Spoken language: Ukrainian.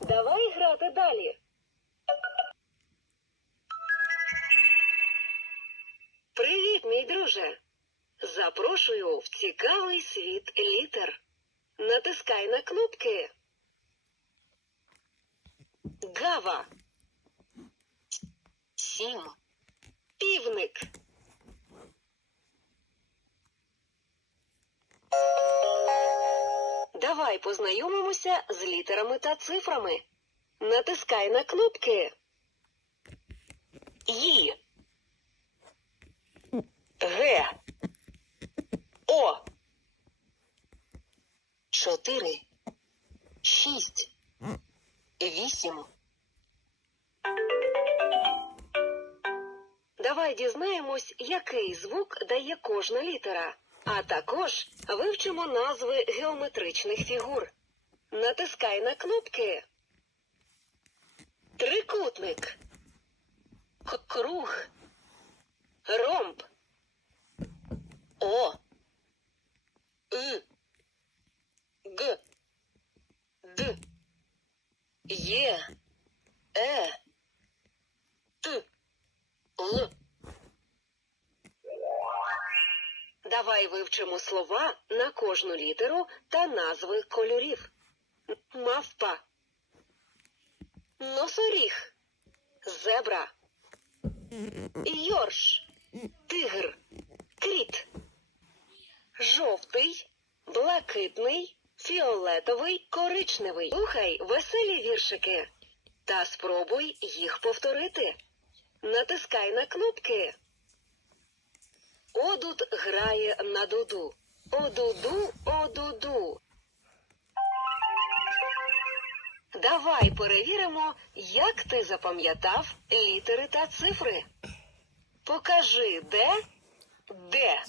Давай грати далі. Привіт, мій друже. Запрошую в цікавий світ літер. Натискай на кнопки. Гава. сім, Півник. Давай познайомимося з літерами та цифрами. Натискай на кнопки. Ї. Г. О. чотири, шість, вісім, Давай дізнаємось, який звук дає кожна літера, а також вивчимо назви геометричних фігур. Натискай на кнопки. Трикутник. Круг. Ромб. О, И, Г, Д, Е, Е, Т, Л, Давай вивчимо слова на кожну літеру та назви кольорів. Мавпа. Носоріг. Зебра. Йорш. Тигр. Кріт. Жовтий, блакитний, фіолетовий, коричневий. Слухай веселі віршики. Та спробуй їх повторити. Натискай на кнопки. Одуд грає на дуду. Одуду, одуду. Давай перевіримо, як ти запам'ятав літери та цифри. Покажи, де, де.